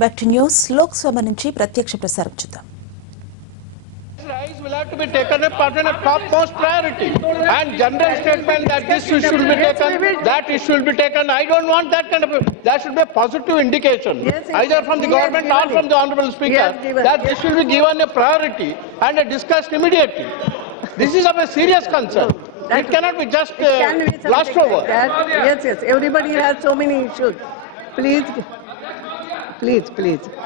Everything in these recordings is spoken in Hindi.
Back to news. లోక్సభ నుంచి ప్రత్యక్ష ప్రసారం చూద్దాం. Rights will have to be taken up as a topmost priority, and general statement that this issue will be taken, that issue will be taken. I don't want that kind of. That should be a positive indication, either from the government or from the honourable speaker, that this will be given a priority and discussed immediately. This is of a serious concern. It cannot be just glossed over. Yes, everybody has so many issues.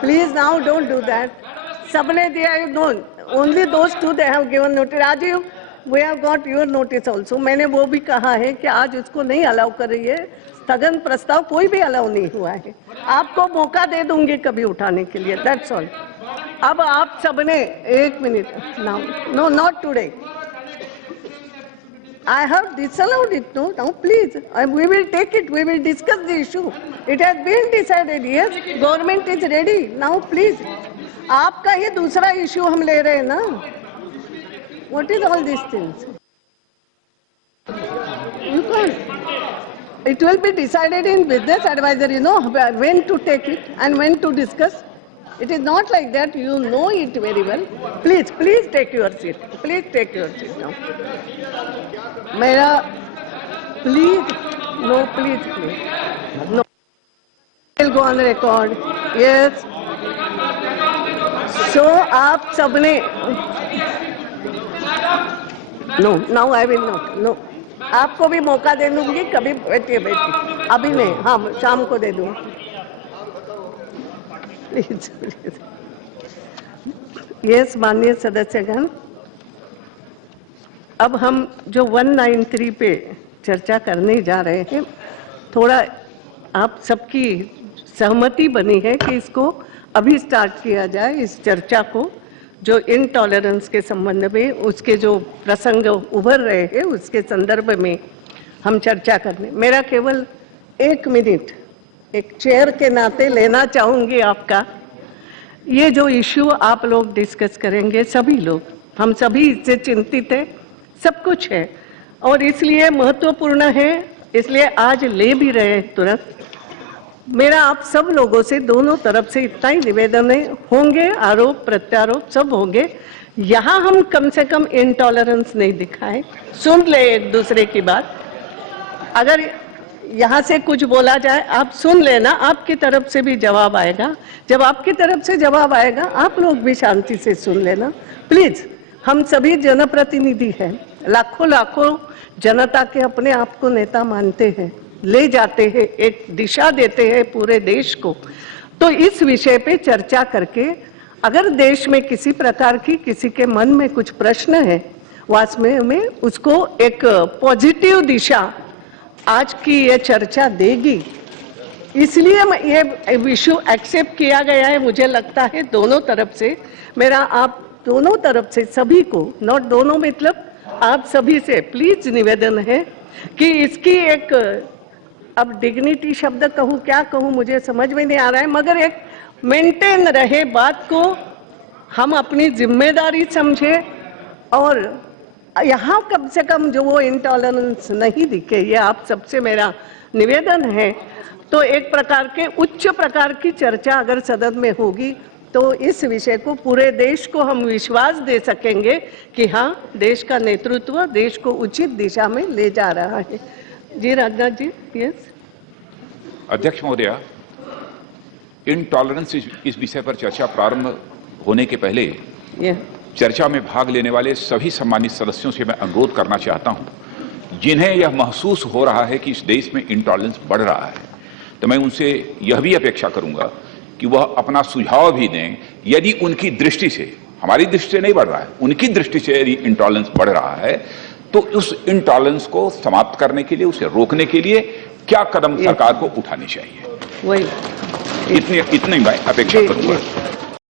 Please now don't do that. Sabne diya है, no, only those two they have given notice. Rajiv, we have got your notice also. मैंने वो भी कहा है कि आज उसको नहीं अलाउ कर रही है. स्थगन प्रस्ताव कोई भी अलाउ नहीं हुआ है. आपको मौका दे दूंगी कभी उठाने के लिए. That's all. अब आप सबने एक minute now, no, not today. I have disallowed it. No, now please, we will take it. We will discuss the issue. It has been decided. Yes, government is ready. Now please, आपका ये दूसरा इश्यू हम ले रहे हैं ना. What is all these things? You can't. It will be decided in business advisory, when to take it and when to discuss. It is not like that. You know it very well. Please take your seat. Please take your seat now. मेरा please, no, please. No. We'll go on record. Yes. So आप सबने no, now I will not. No. आपको भी मौका दे दूंगी कभी. बैठिए अभी नहीं. हाँ, शाम को दे दूँ. प्लीज. यस, माननीय सदस्यगण, अब हम जो 193 पे चर्चा करने जा रहे हैं, थोड़ा आप सबकी सहमति बनी है कि इसको अभी स्टार्ट किया जाए. इस चर्चा को जो इनटॉलरेंस के संबंध में उसके जो प्रसंग उभर रहे हैं उसके संदर्भ में हम चर्चा करने. मेरा केवल 1 मिनट एक चेयर के नाते लेना चाहूंगी आपका. ये जो इश्यू आप लोग डिस्कस करेंगे, सभी लोग, हम सभी इससे चिंतित है. सब कुछ है और इसलिए महत्वपूर्ण है, इसलिए आज ले भी रहे हैं तुरंत. मेरा आप सब लोगों से दोनों तरफ से इतना ही निवेदन है, होंगे आरोप प्रत्यारोप सब होंगे. यहाँ हम कम से कम इंटॉलरेंस नहीं दिखाएं, सुन ले एक दूसरे की बात. अगर यहाँ से कुछ बोला जाए आप सुन लेना, आपकी तरफ से भी जवाब आएगा. जब आपकी तरफ से जवाब आएगा आप लोग भी शांति से सुन लेना. प्लीज, हम सभी जनप्रतिनिधि हैं, लाखों जनता के अपने आप को नेता मानते हैं, ले जाते हैं, एक दिशा देते हैं पूरे देश को. तो इस विषय पे चर्चा करके अगर देश में किसी प्रकार की किसी के मन में कुछ प्रश्न है, वास्तव में उसको एक पॉजिटिव दिशा आज की ये चर्चा देगी. इसलिए ये इश्यू एक्सेप्ट किया गया है. मुझे लगता है दोनों तरफ से, मेरा आप दोनों तरफ से सभी को, नॉट दोनों मतलब आप सभी से प्लीज निवेदन है कि इसकी एक, अब डिग्निटी शब्द कहूँ क्या कहूँ मुझे समझ में नहीं आ रहा है, मगर एक मेंटेन रहे बात को, हम अपनी जिम्मेदारी समझे और यहाँ कम से कम जो वो इंटॉलरेंस नहीं दिखे. ये आप सबसे मेरा निवेदन है. तो एक प्रकार के उच्च प्रकार की चर्चा अगर सदन में होगी तो इस विषय को पूरे देश को हम विश्वास दे सकेंगे कि हाँ, देश का नेतृत्व देश को उचित दिशा में ले जा रहा है. जी राजनाथ जी. यस अध्यक्ष महोदया, इनटॉलरेंस इस विषय पर चर्चा प्रारंभ होने के पहले चर्चा में भाग लेने वाले सभी सम्मानित सदस्यों से मैं अनुरोध करना चाहता हूं, जिन्हें यह महसूस हो रहा है कि इस देश में इंटॉलरेंस बढ़ रहा है, तो मैं उनसे यह भी अपेक्षा करूंगा कि वह अपना सुझाव भी दें. यदि उनकी दृष्टि से, हमारी दृष्टि से नहीं बढ़ रहा है, उनकी दृष्टि से यदि इंटॉलरेंस बढ़ रहा है तो उस इंटॉलरेंस को समाप्त करने के लिए, उसे रोकने के लिए क्या कदम सरकार को उठाने चाहिए, वही इतनी मैं अपेक्षा करूंगा.